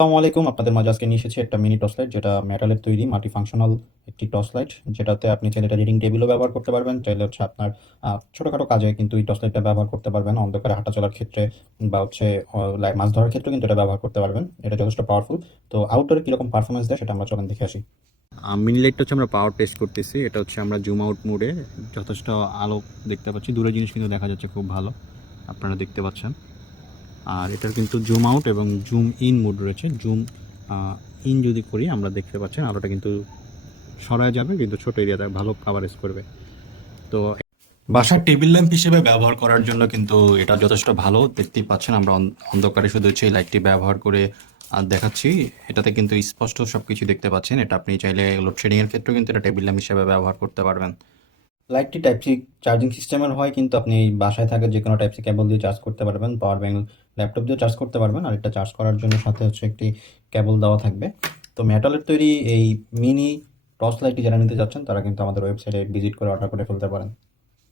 আসসালামু আলাইকুম। আপনাদের মাঝে আজকে নিয়ে এসেছি একটা মিনি টর্চ লাইট, যেটা মেটালের তৈরি মাল্টি ফাংশনাল একটি টর্চ লাইট, যেটাতে আপনি চাইলে এটা রিডিং টেবিলও ব্যবহার করতে পারবেন, চাইলে হচ্ছে আপনার ছোটোখাটো কাজে কিন্তু এই টর্চ লাইটটা ব্যবহার করতে পারবেন, অন্ধকারে হাঁটা চলার ক্ষেত্রে বা হচ্ছে মাছ ধরার ক্ষেত্রে কিন্তু এটা ব্যবহার করতে পারবেন। এটা যথেষ্ট পাওয়ারফুল। তো আউটডোরে কীরকম পারফরমেন্স দেয় সেটা আমরা চলেন দেখে আসি। মিনি লাইটটা হচ্ছে আমরা পাওয়ার টেস্ট করতেছি। এটা হচ্ছে আমরা জুম আউট মোডে যথেষ্ট আলো দেখতে পাচ্ছি, দূরের জিনিস কিন্তু দেখা যাচ্ছে খুব ভালো, আপনারা দেখতে পাচ্ছেন। আর এটার কিন্তু জুম আউট এবং জুম ইন মোড রয়েছে। জুম ইন যদি করি আমরা দেখতে পাচ্ছেন আলোটা কিন্তু সরায় যাবে, কিন্তু ছোট এরিয়াতে ভালো কাভারেজ করবে। তো বাসার টেবিল ল্যাম্প হিসেবে ব্যবহার করার জন্য কিন্তু এটা যথেষ্ট ভালো। দেখতেই পাচ্ছেন আমরা অন্ধকারে শুধু হচ্ছে এই লাইটটি ব্যবহার করে দেখাচ্ছি। এটাতে কিন্তু স্পষ্ট সব কিছু দেখতে পাচ্ছেন। এটা আপনি চাইলে লোডশেডিংয়ের ক্ষেত্রেও কিন্তু এটা টেবিল ল্যাম্প হিসেবে ব্যবহার করতে পারবেন। লাইটটি টাইপ সি চার্জিং সিস্টেমের হয়, কিন্তু আপনি এই বাসায় থাকা যে কোনো টাইপ সি কেবল দিয়ে চার্জ করতে পারবেন, পাওয়ার ব্যাংক ল্যাপটপ দিয়ে চার্জ করতে পারবেন। আর এটা চার্জ করার জন্য সাথে হচ্ছে একটি কেবল দেওয়া থাকবে। তো মেটালের তৈরি এই মিনি টর্চ লাইটটি যারা নিতে যাচ্ছেন তারা কিন্তু আমাদের ওয়েবসাইটে ভিজিট করে অর্ডার করে ফেলতে পারেন।